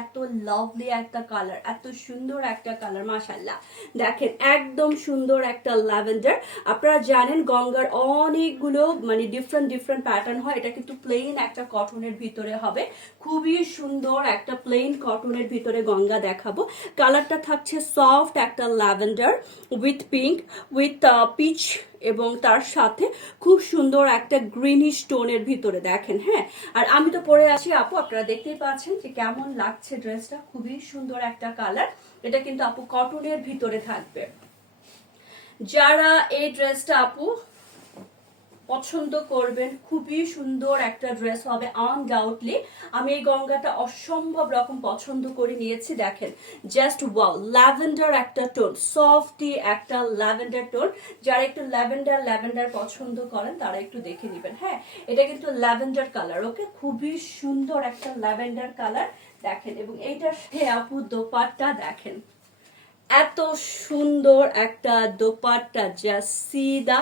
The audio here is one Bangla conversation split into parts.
এত লাভলি একটা কালার, এত সুন্দর একটা কালার, মাশাআল্লাহ। দেখেন একদম সুন্দর একটা ল্যাভেন্ডার। আপনারা জানেন গঙ্গার অনেকগুলো মানে ডিফারেন্ট ডিফারেন্ট প্যাটার্ন হয়, এটা কিন্তু প্লেন একটা কটনের ভিতরে হবে। খুবই সুন্দর একটা প্লেন কটনের ভিতরে গঙ্গা দেখাবো। কালারটা থাকছে সফট একটা lavender with pink with peach এবং তার সাথে খুব সুন্দর একটা গ্রিনিশ টোনের ভিতরে দেখেন। হ্যাঁ, আর আমি তো পরে আছি আপু, আপনারা দেখতেই পাচ্ছেন যে কেমন লাগছে ড্রেসটা। খুবই সুন্দর একটা কালার। এটা কিন্তু আপু কটনের ভিতরে থাকবে। যারা এই ড্রেসটা আপু পছন্দ করবেন, খুবই সুন্দর একটা ড্রেস হবে আনডাউটলি। আমি এই গঙ্গাটা অসম্ভব রকম পছন্দ করে নিয়েছি। দেখেন জাস্ট ওয়াও, ল্যাভেন্ডার একটা টোন, সফটি একটা ল্যাভেন্ডার টোন। যারা একটু ল্যাভেন্ডার ল্যাভেন্ডার পছন্দ করেন তারা একটু দেখে নেবেন। হ্যাঁ, এটা কিন্তু ল্যাভেন্ডার কালার, ওকে, খুবই সুন্দর একটা ল্যাভেন্ডার কালার। দেখেন, এবং এইটার সাথে আপু দোপাট্টা দেখেন, এত সুন্দর একটা dupatta. Just see the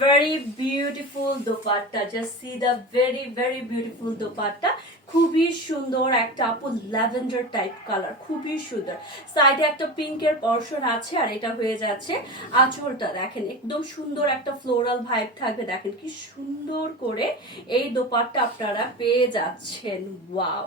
very beautiful dupatta, just see the very very beautiful dupatta. খুবই সুন্দর একটা আপু ল্যাভেন্ডার টাইপ কালার, খুবই সুন্দর। সাইডে একটা পিঙ্কের পর্শন আছে, আর এটা হয়ে যাচ্ছে আঁচলটা। দেখেন একদম সুন্দর একটা ফ্লোরাল ভাইব থাকবে। দেখেন কি সুন্দর করে এই দোপাট্টা আপনারা পেয়ে যাচ্ছেন। ওয়াও,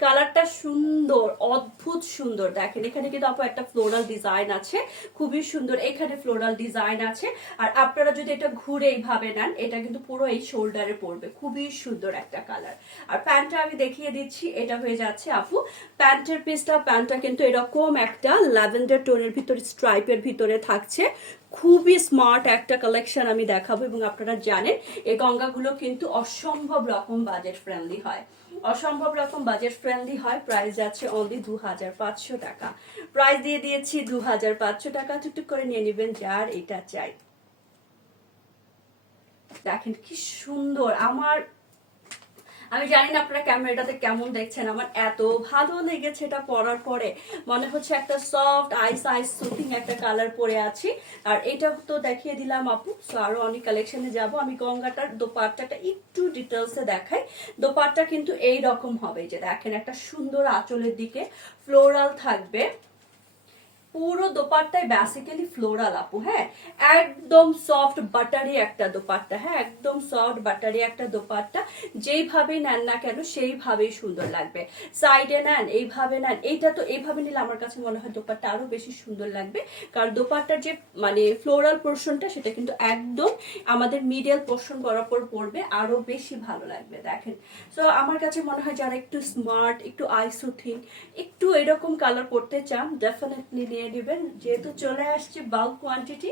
কালারটা সুন্দর, অদ্ভুত সুন্দর। দেখেন এখানে কিন্তু আপু একটা ফ্লোরাল ডিজাইন আছে, খুবই সুন্দর। এখানে ফ্লোরাল ডিজাইন আছে, আর আপনারা যদি এটা ঘুরে এইভাবে নেন, এটা কিন্তু পুরো এই শোল্ডারে পড়বে। খুবই সুন্দর একটা কালার। আর প্যান্টটা আমি দেখিয়ে দিচ্ছি, এটা হয়ে যাচ্ছে আপু প্যান্টের পিসটা। প্যান্টটা কিন্তু এরকম একটা ল্যাভেন্ডার টোনের ভিতরে স্ট্রাইপের ভিতরে থাকছে। খুবই স্মার্ট একটা কালেকশন আমি দেখাবো। এবং আপনারা জানেন এই গঙ্গাগুলো কিন্তু অসম্ভব রকম বাজেট ফ্রেন্ডলি হয়, অসম্ভব রকম বাজেট ফ্রেন্ডলি হয়। প্রাইস যাচ্ছে অনলি 2500 টাকা। প্রাইস দিয়ে দিয়েছি 2500 টাকা। টুকটুক করে নিয়ে নেবেন যার এটা চাই। দেখেন কি সুন্দর। আমি জানি না আপনারা ক্যামেরাটাতে কেমন দেখছেন, আমার এত ভালো লেগেছে এটা পরার পরে। মনে হচ্ছে একটা সফট আইস আইস সুতিং একটা কালার পরে আছি। আর এটা তো দেখিয়ে দিলাম আপু, সো আরো অনেক কালেকশনে যাব। আমি গঙ্গাটার দোপাট্টাটা একটু ডিটেলসে দেখাই। দোপাট্টা কিন্তু এই রকম হবে, যে দেখেন একটা সুন্দর আঁচলের দিকে ফ্লোরাল থাকবে। পুরো দোপাট্টায় বেসিক্যালি ফ্লোরাল আপু। হ্যাঁ, একদম সফট বাটারি একটা দোপাট্টা। হ্যাঁ, একদম সফট বাটারি একটা দোপাট্টা। যেইভাবে নেন না কেন সেইভাবেই সুন্দর লাগবে। সাইডে নেন, এইভাবে নেন, এইটা তো এইভাবে নিলে আমার কাছে মনে হয় দোপাট্টা আরো বেশি সুন্দর লাগবে। কারণ দোপাট্টার যে মানে ফ্লোরাল পোর্শনটা, সেটা কিন্তু একদম আমাদের মিডিয়াল পোর্শন বরাবর পড়বে, আরো বেশি ভালো লাগবে। দেখেন, সো আমার কাছে মনে হয় যারা একটু স্মার্ট, একটু আইসুথিং, একটু এরকম কালার করতে চান, ডেফিনেটলি নিয়ে দিবেন। যেহেতু চলে আসছে বাল্ক কোয়ান্টিটি,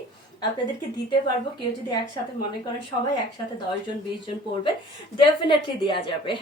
আপনাদেরকে দিতে পারবো। কেউ যদি একসাথে মনে করেন সবাই একসাথে 10 জন 20 জন পড়বে, ডেফিনেটলি দেওয়া যাবে।